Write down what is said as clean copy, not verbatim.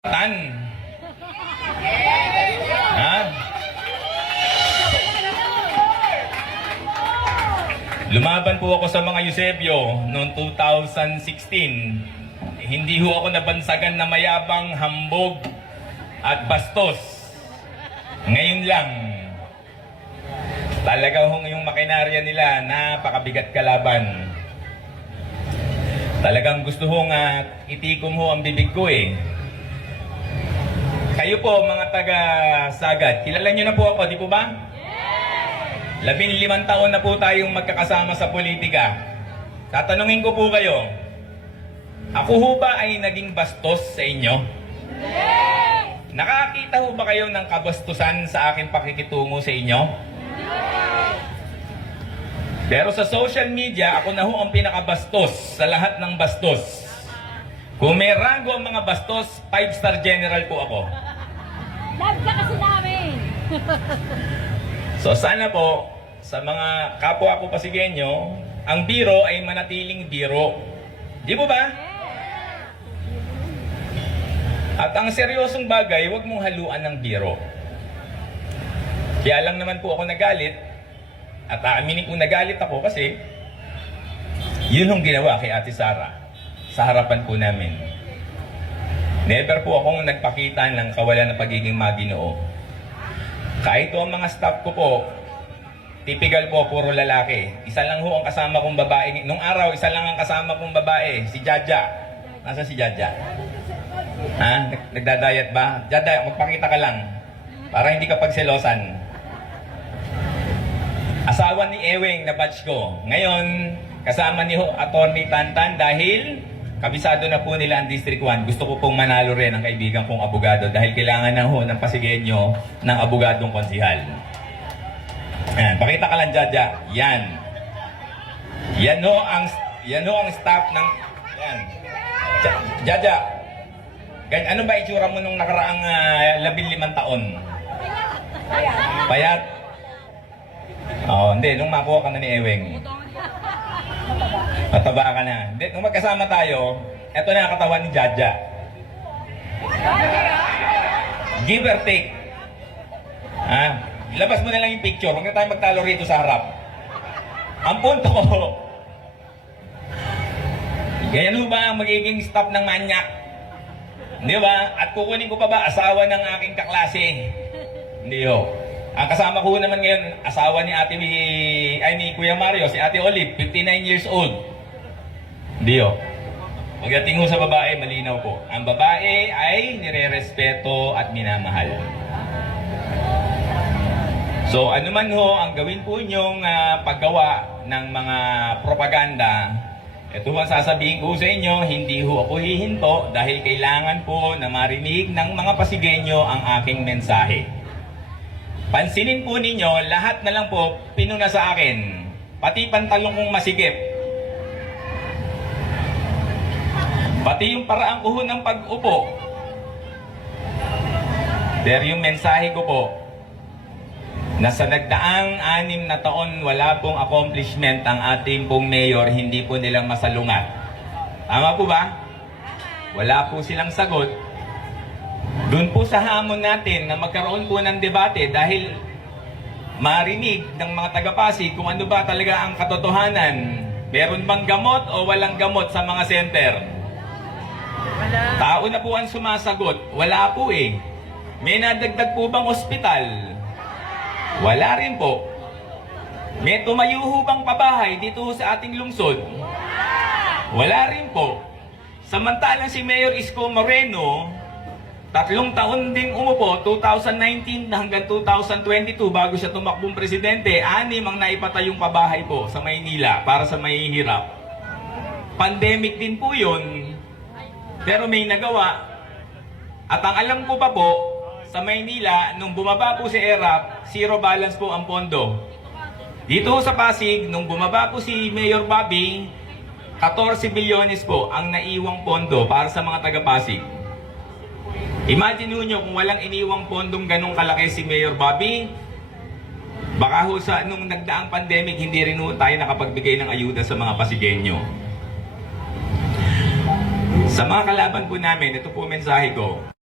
Tan. Ha? Lumaban po ako sa mga Eusebio noong 2016. Hindi ho ako nabansagan na mayabang, hambog at bastos. Ngayon lang, talaga hong yung makinarya nila napakabigat kalaban. Talagang gusto hong itikom ho ang bibig ko eh. Kayo po mga taga-Sagad, kilala nyo na po ako, di po ba? Yes! 15 taon na po tayong magkakasama sa politika. Tatanungin ko po kayo, ako ho ba ay naging bastos sa inyo? Yes! Nakakita ho ba kayo ng kabastusan sa aking pakikitungo sa inyo? Yes! Pero sa social media, ako na ho ang pinakabastos sa lahat ng bastos. Kung may rango ang mga bastos, 5-star general po ako. Love ka kasi namin. So sana po, sa mga kapwa ko Pasigueño, ang biro ay manatiling biro. Di po ba? At ang seryosong bagay, huwag mong haluan ng biro. Kaya lang naman po ako nagalit, at aaminin kong nagalit ako kasi yun ang ginawa kay Ate Sara sa harapan po namin. Never po akong nagpakita ng kawalan ng pagiging maginoo. Kahit po ang mga staff ko po, typical po, puro lalaki. Isa lang ho ang kasama kong babae. Nung araw, isa lang ang kasama kong babae, si Jaja. Nasaan si Jaja? Ha? Nagdadayat ba? Jaja, magpakita ka lang. Para hindi ka pagselosan. Asawa ni Ewing na batch ko. Ngayon, kasama ni Atty. Tantan dahil kabisado na po nila ang District 1. Gusto ko pong manalo rin ang kaibigan kong abogado dahil kailangan na ho ng Pasigueño ng abogadong konsihal. Ayan, pakita ka lang, Jaja. Yan. Yan ho ang staff ng... Yan. Jaja, ano ba itsura mo nung nakaraang 15 taon? Payat. Oo, hindi. Nung makuha ka na ni Ewing. Mataba ka na. Hindi, nung magkasama tayo, eto na ang katawan ni Jaja. Give or take. Ilabas mo na lang yung picture. Huwag na tayo magtalo rito sa harap. Ang punto ko, ganyan ho ba ang magiging staff ng manyak? Hindi ba? At kukunin ko pa ba asawa ng aking kaklase? Hindi ho. Ang kasama ko naman ngayon, asawa ni ni Kuya Mario, si Ate Olive, 59 years old. Hindi ho. Pagdating ho sa babae, malinaw po. Ang babae ay nire-respeto at minamahal. So, anuman ho ang gawin po nyong paggawa ng mga propaganda, ito ang sasabihin ko sa inyo, hindi ho ako hihinto dahil kailangan po na marinig ng mga Pasigueño ang aking mensahe. Pansinin po ninyo, lahat na lang po pinuna sa akin, pati pantalong kong masikip. Pati yung paraan ko ho ng pag-upo. Pero yung mensahe ko po, na sa nagdaang 6 na taon, wala pong accomplishment ang ating pong mayor, hindi po nilang masalungat. Tama po ba? Wala po silang sagot. Doon po sa hamon natin na magkaroon po ng debate dahil marinig ng mga taga-Pasig kung ano ba talaga ang katotohanan. Meron bang gamot o walang gamot sa mga center? Wala. Tao na po ang sumasagot. Wala po eh. May nadagdag po bang ospital? Wala rin po. May tumayo ho bang pabahay dito sa ating lungsod? Wala rin po. Samantalang si Mayor Isko Moreno, 3 taon din umupo, 2019 hanggang 2022 bago siya tumakbong presidente, 6 ang naipatayong pabahay po sa Maynila para sa mahihirap. Pandemic din po yun, pero may nagawa. At ang alam ko pa po, sa Maynila, nung bumaba po si ERAP, zero balance po ang pondo. Dito sa Pasig, nung bumaba po si Mayor Bobby, 14 bilyones po ang naiwang pondo para sa mga taga-Pasig. Imagine nyo kung walang iniwang pondong ganong kalaki si Mayor Bobby, baka ho sa nung nagdaang pandemic, hindi rin ho tayo nakapagbigay ng ayuda sa mga Pasigueño. Sa mga kalaban po namin, ito po mensahe ko.